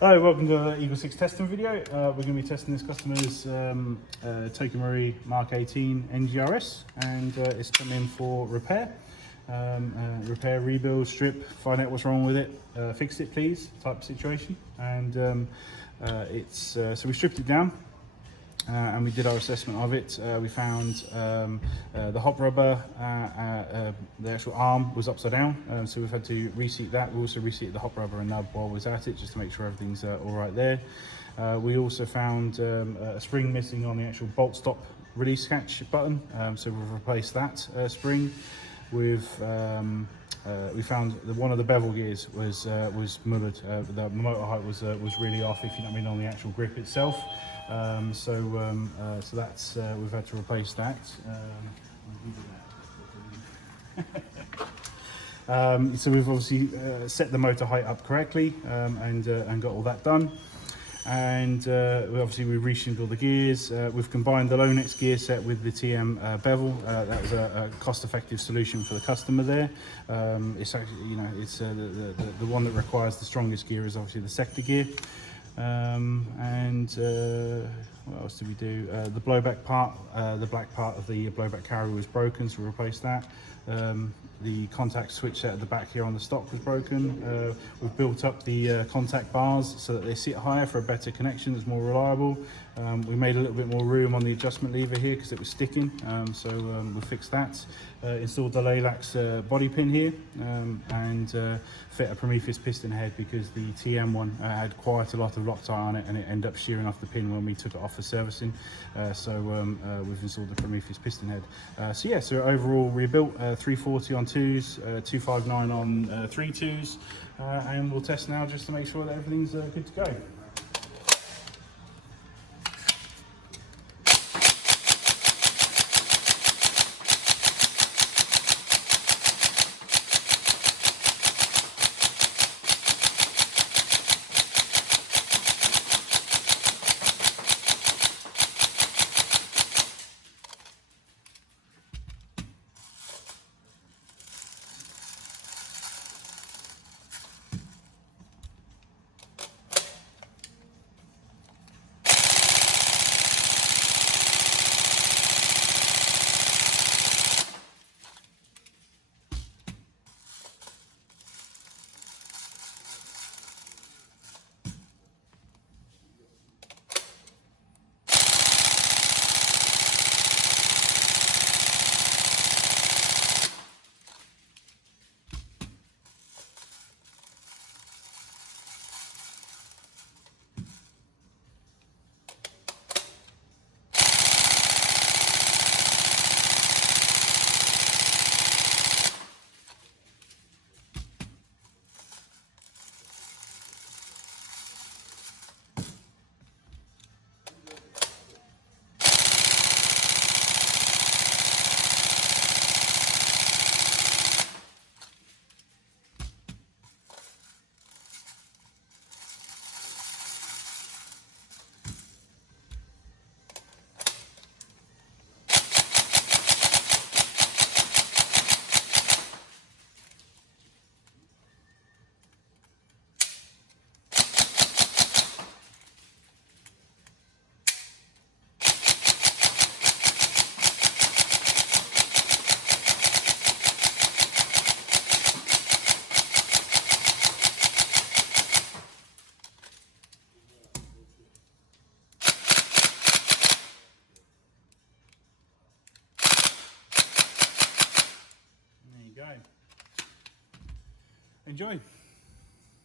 Hi, welcome to the Eagle 6 testing video. We're going to be testing this customer's Tokamori MK18 NGRS, and it's come in for repair. Repair, rebuild, strip, find out what's wrong with it, fix it please, type of situation. And so we stripped it down. And we did our assessment of it. We found the hot rubber, the actual arm was upside down, so we've had to reseat that. We also reseated the hot rubber and nub while we was at it, just to make sure everything's all right there. We also found a spring missing on the actual bolt stop release catch button, so we've replaced that spring. We found that one of the bevel gears was mullered. The motor height was really off, if you know what I mean, on the actual grip itself. So that's we've had to replace that. So we've obviously set the motor height up correctly, and got all that done. And we reshingled the gears. We've combined the Laylax gear set with the TM bevel. That was a cost-effective solution for the customer there. It's actually, you know, it's the one that requires the strongest gear is obviously the sector gear. What else did we do? The blowback part, the black part of the blowback carrier was broken, so we replaced that. The contact switch set at the back here on the stock was broken. We've built up the contact bars so that they sit higher for a better connection that's more reliable. We made a little bit more room on the adjustment lever here because it was sticking, so we fixed that. Installed the Laylax body pin here, and fit a Prometheus piston head because the TM one had quite a lot of loctite on it, and it ended up shearing off the pin when we took it off for servicing. We've installed the Prometheus piston head. So overall rebuilt 340 on 2s, 259 on 3.2s, and we'll test now just to make sure that everything's good to go. Enjoy.